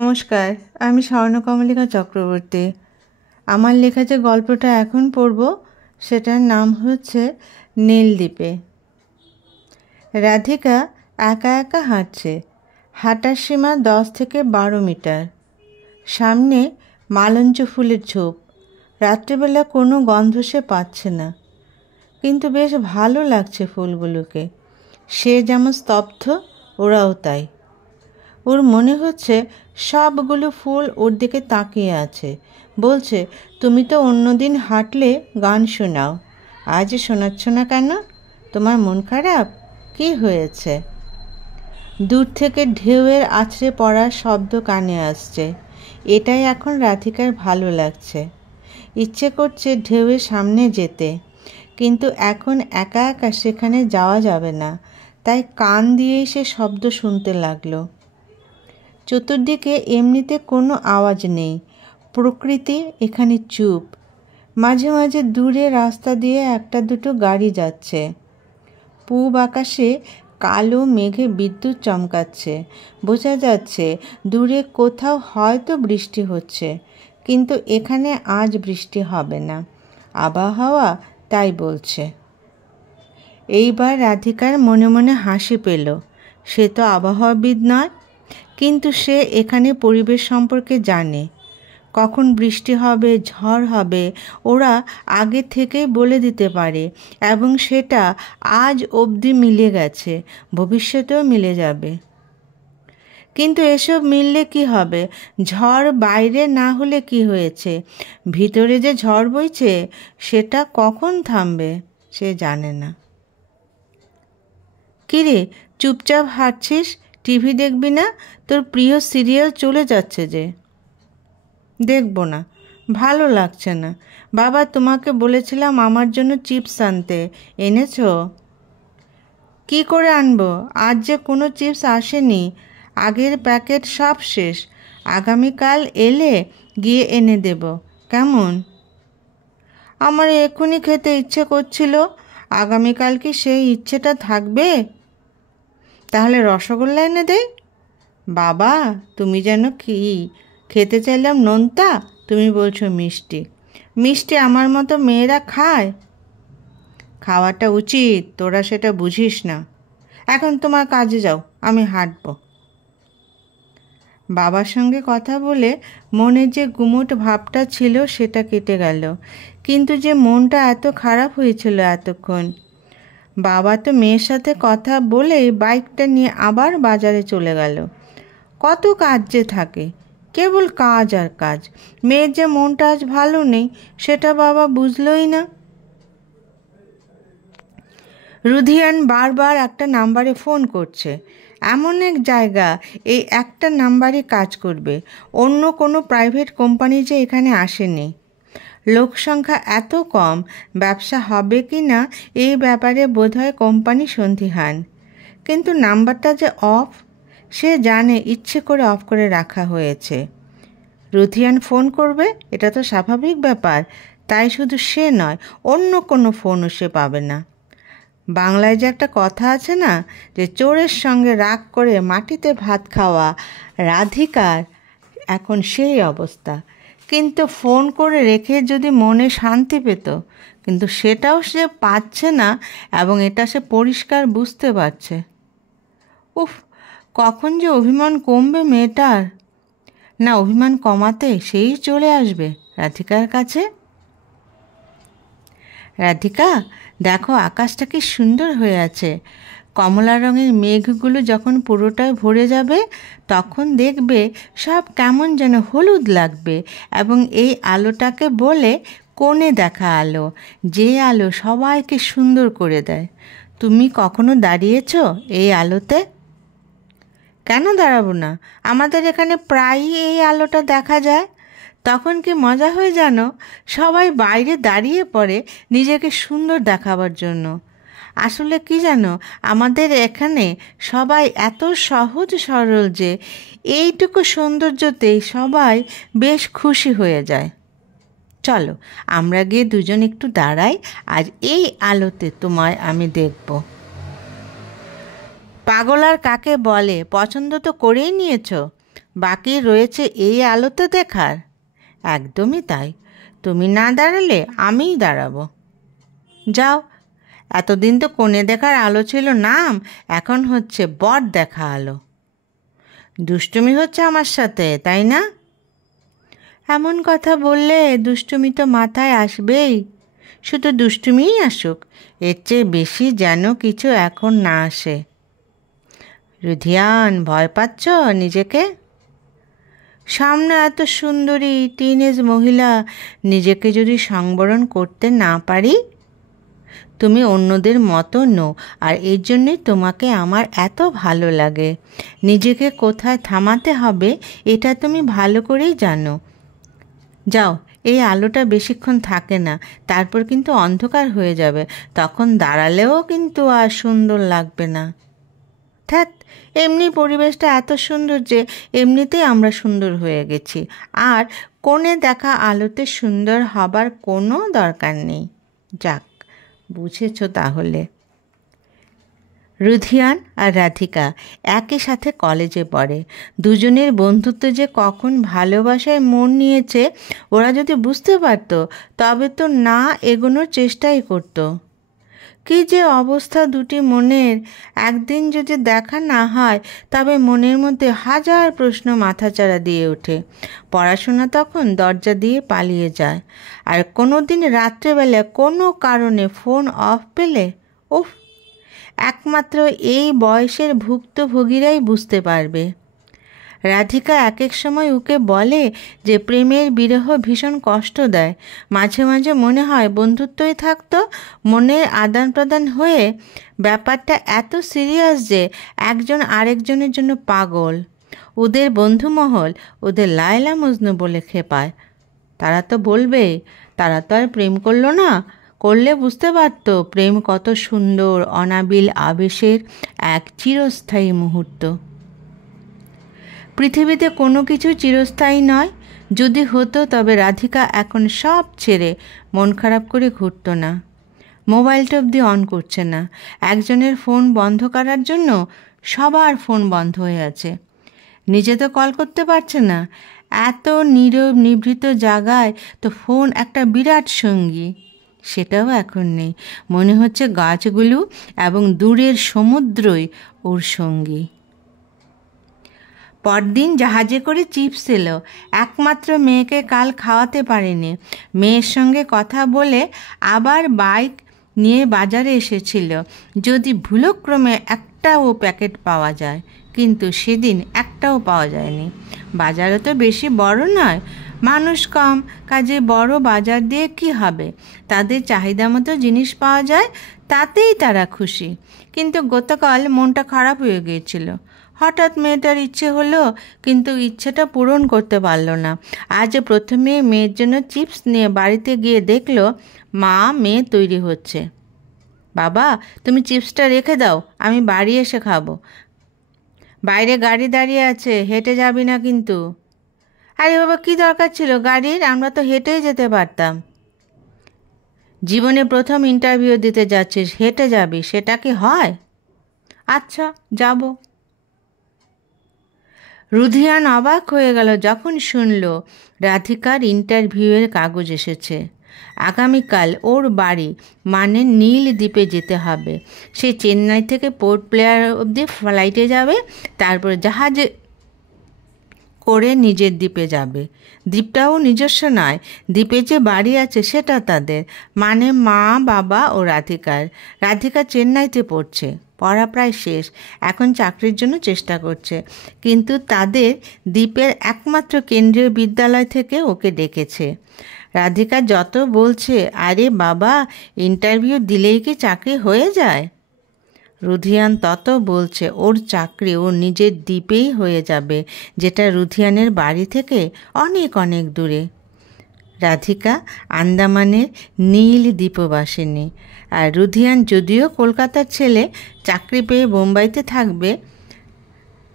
নমস্কার, আমি স্বর্ণকমলিকা চক্রবর্তী। আমার লেখা যে গল্পটা এখন পড়ব সেটার নাম হচ্ছে নীলদ্বীপে। রাধিকা একা একা হাঁটছে। হাঁটার সীমা 10 থেকে 12 মিটার। সামনে মালঞ্চ ফুলের ঝোপ। রাত্রিবেলা কোনো গন্ধ সে পাচ্ছে না, কিন্তু বেশ ভালো লাগছে ফুলগুলোকে। সে যেমন স্তব্ধ, ওরাও তাই। ওর মনে হচ্ছে সবগুলো ফুল ওর দিকে তাকিয়ে আছে, বলছে, তুমি তো অন্যদিন হাঁটলে গান শোনাও, আজ শোনাচ্ছ না কেন? তোমার মন খারাপ? কি হয়েছে? দূর থেকে ঢেউয়ের আছড়ে পড়ার শব্দ কানে আসছে। এটাই এখন রাধিকার ভালো লাগছে। ইচ্ছে করছে ঢেউয়ের সামনে যেতে, কিন্তু এখন একা একা সেখানে যাওয়া যাবে না। তাই কান দিয়েই সে শব্দ শুনতে লাগলো। চতুর্দিকে এমনিতে কোনো আওয়াজ নেই। প্রকৃতি এখানে চুপ। মাঝে মাঝে দূরে রাস্তা দিয়ে একটা দুটো গাড়ি যাচ্ছে। পূব আকাশে কালো মেঘে বিদ্যুৎ চমকাচ্ছে। বোঝা যাচ্ছে দূরে কোথাও হয়তো বৃষ্টি হচ্ছে, কিন্তু এখানে আজ বৃষ্টি হবে না। আবহাওয়া তাই বলছে। এইবার রাধিকার মনে মনে হাসি পেল। সে তো আবহাওয়াবিদ নয়, কিন্তু সে এখানে পরিবেশ সম্পর্কে জানে। কখন বৃষ্টি হবে, ঝড় হবে, ওরা আগে থেকেই বলে দিতে পারে, এবং সেটা আজ অবধি মিলে গেছে, ভবিষ্যতেও মিলে যাবে। কিন্তু এসব মিললে কি হবে? ঝড় বাইরে না হলে কি হয়েছে, ভিতরে যে ঝড় বইছে সেটা কখন থামবে সে জানে না। কিরে, চুপচাপ হাঁটছিস? টিভি দেখবি না? তোর প্রিয় সিরিয়াল চলে যাচ্ছে যে। দেখব না, ভালো লাগছে না। বাবা, তোমাকে বলেছিলাম আমার জন্য চিপস আনতে, এনেছো? কি করে আনবো? আজ যে কোনো চিপস আসেনি, আগের প্যাকেট সব শেষ। আগামীকাল এলে গিয়ে এনে দেব, কেমন? আমার এক্ষুনি খেতে ইচ্ছে করছিল। আগামীকাল কি সেই ইচ্ছেটা থাকবে? তাহলে রসগোল্লা এনে দেই। বাবা, তুমি যেন কি খেতে চাইলাম নোনতা, তুমি বলছো মিষ্টি। মিষ্টি আমার মতো মেয়েরা খায়? খাওয়াটা উচিত, তোরা সেটা বুঝিস না। এখন তোমার কাজে যাও, আমি হাঁটবো। বাবার সঙ্গে কথা বলে মনে যে গুমোট ভাবটা ছিল সেটা কেটে গেল, কিন্তু যে মনটা এত খারাপ হয়েছিল এতক্ষণ। বাবা তো মেয়ের সাথে কথা বলে বাইকটা নিয়ে আবার বাজারে চলে গেল। কত কাজ যে থাকে, কেবল কাজ আর কাজ। মেয়ের যে মনটা আজ ভালো নেই সেটা বাবা বুঝলই না। রুধিয়ান বারবার একটা নাম্বারে ফোন করছে। এমন এক জায়গা, এই একটা নাম্বারই কাজ করবে। অন্য কোনো প্রাইভেট কোম্পানি যে এখানে আসেনি। লোক সংখ্যা এত কম, ব্যবসা হবে কি না এই ব্যাপারে বোধহয় কোম্পানি সন্দিহান। কিন্তু নাম্বারটা যে অফ, সে জানে ইচ্ছে করে অফ করে রাখা হয়েছে। রুধিয়ান ফোন করবে, এটা তো স্বাভাবিক ব্যাপার। তাই শুধু সে নয়, অন্য কোনো ফোনও সে পাবে না। বাংলায় যে একটা কথা আছে না, যে চোরের সঙ্গে রাগ করে মাটিতে ভাত খাওয়া, রাধিকার এখন সেই অবস্থা। কিন্তু ফোন করে রেখে যদি মনে শান্তি পেত, কিন্তু সেটাও সে পাচ্ছে না, এবং এটা সে পরিষ্কার বুঝতে পারছে। উফ, কখন যে অভিমান কমবে মেয়েটার। না, অভিমান কমাতে সেই চলে আসবে রাধিকার কাছে। রাধিকা, দেখো আকাশটা কি সুন্দর হয়ে আছে। কমলা রঙের মেঘগুলো যখন পুরোটাই ভরে যাবে, তখন দেখবে সব কেমন যেন হলুদ লাগবে, এবং এই আলোটাকে বলে কোণে দেখা আলো, যে আলো সবাইকে সুন্দর করে দেয়। তুমি কখনো দাঁড়িয়েছো এই আলোতে? কেন দাঁড়াবো না? আমাদের এখানে প্রায়ই এই আলোটা দেখা যায়। তখন কি মজা হয় জানো? সবাই বাইরে দাঁড়িয়ে পড়ে নিজেকে সুন্দর দেখাবার জন্য। আসলে কি জানো, আমাদের এখানে সবাই এত সহজ সরল যে এইটুকু সৌন্দর্যতেই সবাই বেশ খুশি হয়ে যায়। চলো আমরা গিয়ে দুজন একটু দাঁড়াই, আর এই আলোতে তোমায় আমি দেখব। পাগল আর কাকে বলে, পছন্দ তো করেই নিয়েছ। বাকি রয়েছে এই আলোতে দেখার। একদমই তাই, তুমি না দাঁড়ালে আমিই দাঁড়াবো। যাও, এতদিন তো কনে দেখার আলো ছিল নাম, এখন হচ্ছে বর দেখা আলো। দুষ্টুমি হচ্ছে আমার সাথে, তাই না? এমন কথা বললে দুষ্টুমি তো মাথায় আসবেই। শুধু দুষ্টুমিই আসুক, এর চেয়ে বেশি যেন কিছু এখন না আসে। রুধিয়ান, ভয় পাচ্ছ নিজেকে? সামনে এত সুন্দরী টিনেজ মহিলা, নিজেকে যদি সংবরণ করতে না পারি? তুমি অন্যদের মতো নও, আর এর জন্যই তোমাকে আমার এত ভালো লাগে। নিজেকে কোথায় থামাতে হবে এটা তুমি ভালো করেই জানো। যাও, এই আলোটা বেশিক্ষণ থাকে না, তারপর কিন্তু অন্ধকার হয়ে যাবে, তখন দাঁড়ালেও কিন্তু আর সুন্দর লাগবে না। ধ্যাৎ, এমনি পরিবেশটা এত সুন্দর যে এমনিতেই আমরা সুন্দর হয়ে গেছি, আর কোণে দেখা আলোতে সুন্দর হবার কোনো দরকার নেই। যাক, বুঝেছ তাহলে। রুধিয়ান আর রাধিকা একই সাথে কলেজে পড়ে। দুজনের বন্ধুত্ব যে কখন ভালোবাসায় মন নিয়েছে ওরা যদি বুঝতে পারত, তবে তো না এগোনোর চেষ্টাই করতো। কী যে অবস্থা দুটি মনের! একদিন যদি দেখা না হয় তবে মনের মধ্যে হাজার প্রশ্ন মাথাচাড়া দিয়ে ওঠে। পড়াশোনা তখন দরজা দিয়ে পালিয়ে যায়। আর কোনো দিন রাত্রেবেলা কোনো কারণে ফোন অফ পেলে, উফ, একমাত্র এই বয়সের ভুক্তভোগীরাই বুঝতে পারবে। রাধিকা এক এক সময় ওকে বলে যে প্রেমের বিরহ ভীষণ কষ্ট দেয়। মাঝে মাঝে মনে হয় বন্ধুত্বই থাকতো, মনের আদান প্রদান হয়ে ব্যাপারটা এত সিরিয়াস যে একজন আরেকজনের জন্য পাগল। ওদের বন্ধুমহল ওদের লায়লা মজনু বলে খেপায়। তারা তো বলবে, তারা তো আর প্রেম করলো না, করলে বুঝতে পারত প্রেম কত সুন্দর, অনাবিল আবেশের এক চিরস্থায়ী মুহূর্ত। পৃথিবীতে কোনো কিছু চিরস্থায়ী নয়। যদি হতো তবে রাধিকা এখন সব ছেড়ে মন খারাপ করে ঘুরত না। মোবাইলটা অবধি অন করছে না। একজনের ফোন বন্ধ করার জন্য সবার ফোন বন্ধ হয়ে আছে। নিজে তো কল করতে পারছে না। এত নীরব নিভৃত জায়গায় তো ফোন একটা বিরাট সঙ্গী। সেটাও এখন নেই। মনে হচ্ছে গাছগুলো এবং দূরের সমুদ্রই ওর সঙ্গী। পরদিন জাহাজে করে চিপস এলো। একমাত্র মেয়েকে কাল খাওয়াতে পারেনি। মেয়ের সঙ্গে কথা বলে আবার বাইক নিয়ে বাজারে এসেছিল, যদি ভুলক্রমে একটাও প্যাকেট পাওয়া যায়। কিন্তু সেদিন একটাও পাওয়া যায়নি। বাজারও তো বেশি বড় নয়, মানুষ কম, কাজে বড় বাজার দিয়ে কি হবে? তাদের চাহিদা মতো জিনিস পাওয়া যায়, তাতেই তারা খুশি। কিন্তু গতকাল মনটা খারাপ হয়ে গিয়েছিল। হঠাৎ মেয়েটার ইচ্ছে হলো, কিন্তু ইচ্ছেটা পূরণ করতে পারল না। আজ প্রথমে মেয়ের জন্য চিপস নিয়ে বাড়িতে গিয়ে দেখলো মা মেয়ে তৈরি হচ্ছে। বাবা, তুমি চিপসটা রেখে দাও, আমি বাড়ি এসে খাবো। বাইরে গাড়ি দাঁড়িয়ে আছে, হেঁটে যাবি না কিন্তু। আরে বাবা, কী দরকার ছিল গাড়ির? আমরা তো হেঁটেই যেতে পারতাম। জীবনে প্রথম ইন্টারভিউ দিতে যাচ্ছিস, হেঁটে যাবি, সেটা কি হয়? আচ্ছা, যাব। রুধিয়ান অবাক হয়ে গেল যখন শুনল রাধিকার ইন্টারভিউয়ের কাগজ এসেছে। আগামীকাল ওর বাড়ি মানে নীল দ্বীপে যেতে হবে। সে চেন্নাই থেকে পোর্ট ব্লেয়ার অবধি ফ্লাইটে যাবে, তারপর জাহাজে করে নিজের দ্বীপে যাবে। দ্বীপটাও নিজস্ব নয়, দ্বীপে যে বাড়ি আছে সেটা তাদের, মানে মা, বাবা ও রাধিকার। রাধিকা চেন্নাইতে পড়ছে, পড়া প্রায় শেষ, এখন চাকরির জন্য চেষ্টা করছে। কিন্তু তাদের দ্বীপের একমাত্র কেন্দ্রীয় বিদ্যালয় থেকে ওকে ডেকেছে। রাধিকা যত বলছে, আরে বাবা, ইন্টারভিউ দিলেই কি চাকরি হয়ে যায়? রুধিয়ান তত বলছে ওর চাকরি ওর নিজের দ্বীপেই হয়ে যাবে, যেটা রুধিয়ানের বাড়ি থেকে অনেক অনেক দূরে। রাধিকা আন্দামানের নীল দ্বীপবাসিনী, আর রুধিয়ান যদিও কলকাতার ছেলে, চাকরি পেয়ে বোম্বাইতে থাকবে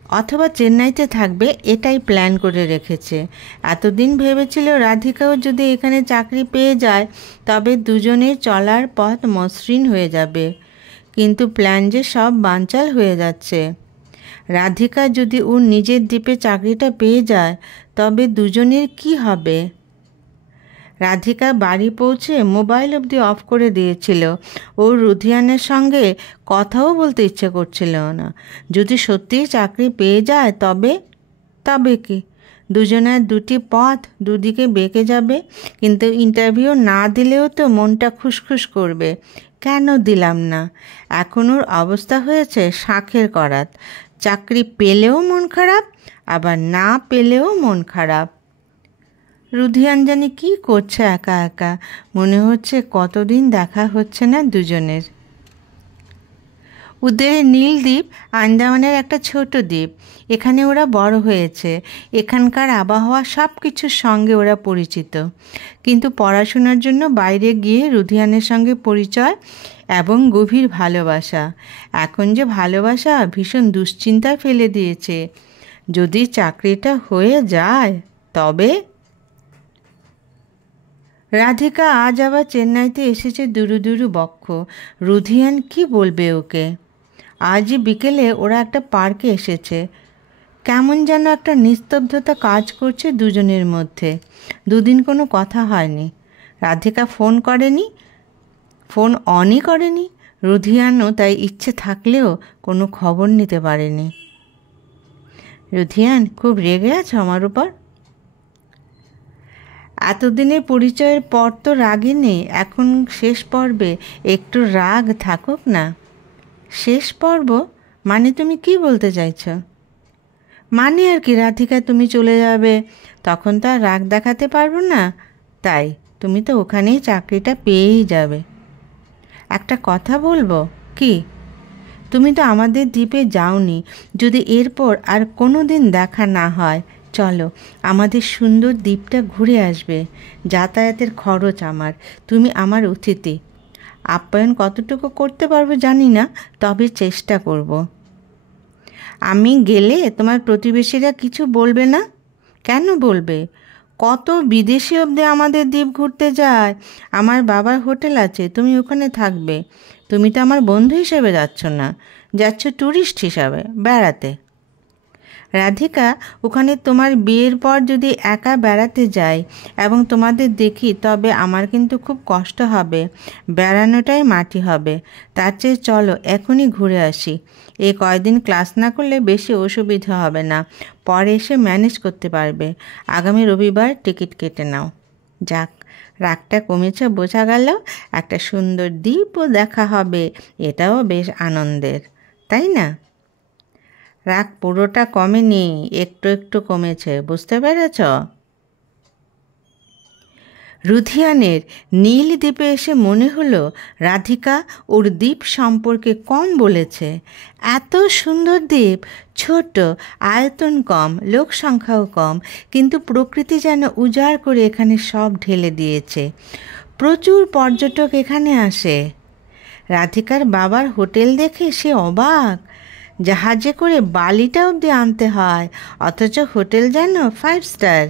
অথবা চেন্নাইতে থাকবে, এটাই প্ল্যান করে রেখেছে। এতদিন ভেবেছিল রাধিকাও যদি এখানে চাকরি পেয়ে যায় তবে দুজনের চলার পথ মসৃণ হয়ে যাবে। কিন্তু প্ল্যান যে সব বানচাল হয়ে যাচ্ছে। রাধিকা যদি ওর নিজের দ্বীপে চাকরিটা পেয়ে যায় তবে দুজনের কি হবে? রাধিকা বাড়ি পৌঁছে মোবাইল অবধি অফ করে দিয়েছিল। ওর রুধিয়ানের সঙ্গে কথাও বলতে ইচ্ছে করছিল না। যদি সত্যিই চাকরি পেয়ে যায় তবে কি? দুজনের দুটি পথ দুদিকে বেঁকে যাবে, কিন্তু ইন্টারভিউ না দিলেও তো মনটা খুশখুশ করবে। কেন দিলাম না? এখন ওর অবস্থা হয়েছে শাঁখের করাত। চাকরি পেলেও মন খারাপ, আবার না পেলেও মন খারাপ। রুধিয়ান জানি কী করছে একা একা। মনে হচ্ছে কতদিন দেখা হচ্ছে না দুজনের। ওদের নীলদ্বীপ আন্দামানের একটা ছোট দ্বীপ। এখানে ওরা বড় হয়েছে। এখানকার আবহাওয়া সব কিছুর সঙ্গে ওরা পরিচিত। কিন্তু পড়াশোনার জন্য বাইরে গিয়ে রুধিয়ানের সঙ্গে পরিচয় এবং গভীর ভালোবাসা। এখন যে ভালোবাসা ভীষণ দুশ্চিন্তায় ফেলে দিয়েছে। যদি চাকরিটা হয়ে যায় তবে। রাধিকা আজ আবার চেন্নাইতে এসেছে দুরু দুরু বক্ষ। রুধিয়ান কি বলবে ওকে? আজ বিকেলে ওরা একটা পার্কে এসেছে। কেমন যেন একটা নিস্তব্ধতা কাজ করছে দুজনের মধ্যে। দুদিন কোনো কথা হয়নি। রাধিকা ফোন করেনি, ফোন অনই করেনি। রুধিয়ানও তাই ইচ্ছে থাকলেও কোনো খবর নিতে পারেনি। রুধিয়ান, খুব রেগে আছো আমার উপর? এতদিনের পরিচয়ের পর তো রাগই নেই। এখন শেষ পর্বে একটু রাগ থাকুক না। শেষ পর্ব মানে তুমি কি বলতে চাইছ? মানে আর কি, রাধিকা তুমি চলে যাবে, তখন তো আর রাগ দেখাতে পারবো না। তাই তুমি তো ওখানেই চাকরিটা পেয়েই যাবে। একটা কথা বলবো কি? তুমি তো আমাদের দ্বীপে যাওনি। যদি এরপর আর কোনো দিন দেখা না হয়, চলো আমাদের সুন্দর দ্বীপটা ঘুরে আসবে। যাতায়াতের খরচ আমার, তুমি আমার অতিথি। আপ্যায়ন কতটুকু করতে পারবো জানি না, তবে চেষ্টা করব। আমি গেলে তোমার প্রতিবেশীরা কিছু বলবে না? কেন বলবে? কত বিদেশি অবধি আমাদের দ্বীপ ঘুরতে যায়। আমার বাবার হোটেল আছে, তুমি ওখানে থাকবে। তুমি তো আমার বন্ধু হিসেবে যাচ্ছ না, যাচ্ছ ট্যুরিস্ট হিসাবে বেড়াতে। রাধিকা, ওখানে তোমার বিয়ের পর যদি একা বেড়াতে যাই এবং তোমাদের দেখি, তবে আমার কিন্তু খুব কষ্ট হবে। বেড়ানোটাই মাটি হবে। তার চেয়ে চলো এখনই ঘুরে আসি। এই কয়দিন ক্লাস না করলে বেশি অসুবিধা হবে না, পরে এসে ম্যানেজ করতে পারবে। আগামী রবিবার টিকিট কেটে নাও। যাক, রাগটা কমেছে বোঝা গেল। একটা সুন্দর দ্বীপও দেখা হবে, এটাও বেশ আনন্দের, তাই না? রাগ পুরোটা কমেনি, একটু একটু কমেছে, বুঝতে পেরেছ? রুধিয়ানের নীল দ্বীপে এসে মনে হলো রাধিকা ওর দ্বীপ সম্পর্কে কম বলেছে। এত সুন্দর দ্বীপ, ছোট, আয়তন কম, লোক সংখ্যাও কম, কিন্তু প্রকৃতি যেন উজাড় করে এখানে সব ঢেলে দিয়েছে। প্রচুর পর্যটক এখানে আসে। রাধিকার বাবার হোটেল দেখে সে অবাক। জাহাজে করে বালিটা অবধি আনতে হয়, অথচ হোটেল যেন 5 স্টার।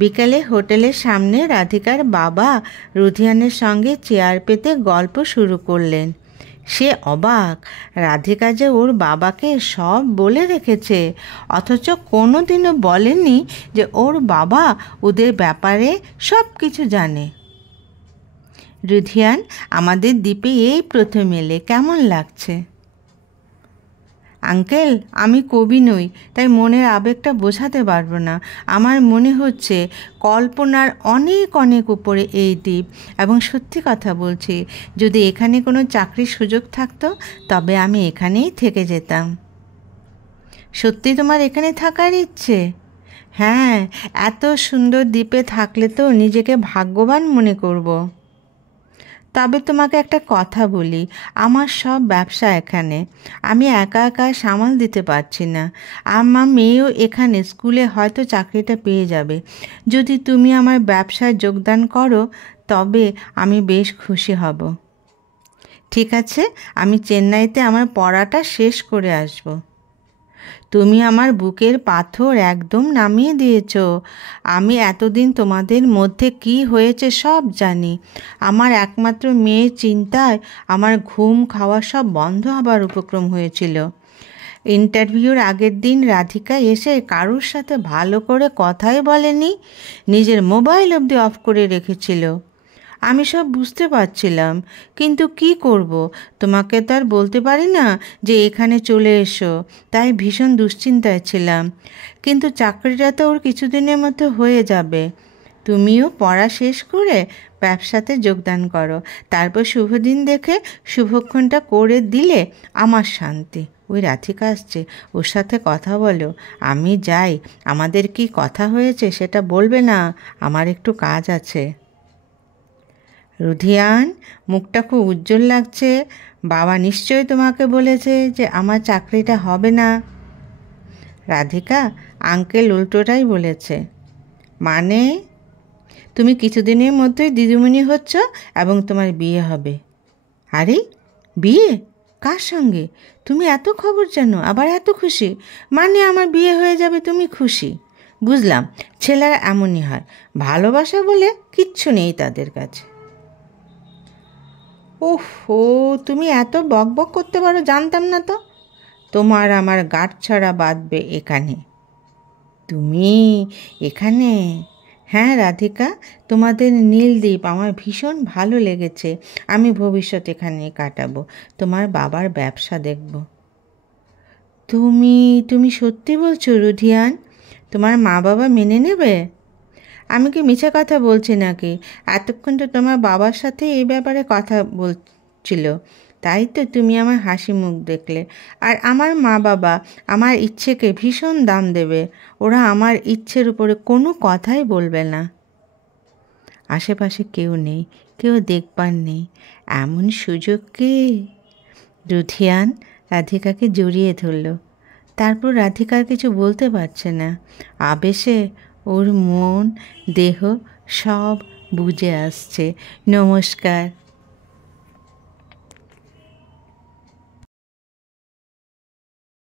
বিকালে হোটেলের সামনে রাধিকার বাবা রুধিয়ানের সঙ্গে চেয়ার পেতে গল্প শুরু করলেন। সে অবাক, রাধিকা যে ওর বাবাকে সব বলে রেখেছে, অথচ কোনো দিনও বলেনি যে ওর বাবা ওদের ব্যাপারে সব কিছু জানে। রুধিয়ান, আমাদের দ্বীপে এই প্রথম এলে, কেমন লাগছে? আঙ্কেল, আমি কবি নই, তাই মনের আবেগটা বোঝাতে পারবো না। আমার মনে হচ্ছে কল্পনার অনেক অনেক উপরে এই দ্বীপ। এবং সত্যি কথা বলছি, যদি এখানে কোনো চাকরির সুযোগ থাকতো তবে আমি এখানেই থেকে যেতাম। সত্যি তোমার এখানে থাকার ইচ্ছে? হ্যাঁ, এত সুন্দর দ্বীপে থাকলে তো নিজেকে ভাগ্যবান মনে করব। তবে তোমাকে একটা কথা বলি, আমার সব ব্যবসা এখানে। আমি একা একা সামাল দিতে পারছি না। আমার মেয়েও এখানে স্কুলে হয়তো চাকরিটা পেয়ে যাবে। যদি তুমি আমার ব্যবসায় যোগদান করো তবে আমি বেশ খুশি হব। ঠিক আছে, আমি চেন্নাইতে আমার পড়াটা শেষ করে আসব। তুমি আমার বুকের পাথর একদম নামিয়ে দিয়েছ। আমি এতদিন তোমাদের মধ্যে কি হয়েছে সব জানি। আমার একমাত্র মেয়ের চিন্তায় আমার ঘুম খাওয়া সব বন্ধ হবার উপক্রম হয়েছিল। ইন্টারভিউর আগের দিন রাধিকা এসে কারোর সাথে ভালো করে কথাই বলেনি, নিজের মোবাইল অবধি অফ করে রেখেছিল। আমি সব বুঝতে পারছিলাম, কিন্তু কি করব, তোমাকে তো আর বলতে পারি না যে এখানে চলে এসো। তাই ভীষণ দুশ্চিন্তায় ছিলাম। কিন্তু চাকরিটা তো ওর কিছুদিনের মধ্যে হয়ে যাবে। তুমিও পড়া শেষ করে ব্যবসাতে যোগদান করো, তারপর শুভদিন দেখে শুভক্ষণটা করে দিলে আমার শান্তি। ওই রাধিকা আসছে, ওর সাথে কথা বলো। আমি যাই, আমাদের কি কথা হয়েছে সেটা বলবে না, আমার একটু কাজ আছে। রুধিয়ান, মুখটা খুব উজ্জ্বল লাগছে। বাবা নিশ্চয়ই তোমাকে বলেছে যে আমার চাকরিটা হবে না। রাধিকা, আঙ্কেল উল্টোটাই বলেছে। মানে? তুমি কিছুদিনের মধ্যেই দিদিমণি হচ্ছ এবং তোমার বিয়ে হবে। আরে বিয়ে? কার সঙ্গে? তুমি এত খবর জানো, আবার এত খুশি? মানে আমার বিয়ে হয়ে যাবে, তুমি খুশি? বুঝলাম, ছেলেরা এমনই হয়, ভালোবাসা বলে কিচ্ছু নেই তাদের কাছে। ওহো, তুমি এত বকবক করতে পারো জানতাম না তো। তোমার আমার গাঁটছড়া বাঁধবে এখানে। তুমি এখানে? হ্যাঁ রাধিকা, তোমাদের নীলদ্বীপ আমার ভীষণ ভালো লেগেছে। আমি ভবিষ্যৎ এখানে কাটাবো, তোমার বাবার ব্যবসা দেখব। তুমি তুমি সত্যি বলছো রুধিয়ান? তোমার মা বাবা মেনে নেবে? আমি কি মিছে কথা বলছি নাকি? এতক্ষণ তো তোমার বাবার সাথে এই ব্যাপারে কথা বলছিল, তাই তো তুমি আমার হাসি মুখ দেখলে। আর আমার মা বাবা আমার ইচ্ছেকে ভীষণ দাম দেবে, ওরা আমার ইচ্ছের উপরে কোনো কথাই বলবে না। আশেপাশে কেউ নেই, কেউ দেখবার নেই, এমন সুযোগ কি? রুধিয়ান রাধিকাকে জড়িয়ে ধরল। তারপর রাধিকার কিছু বলতে পারছে না, আবেশে ওর মন দেহ সব বুঝে আসছে। নমস্কার।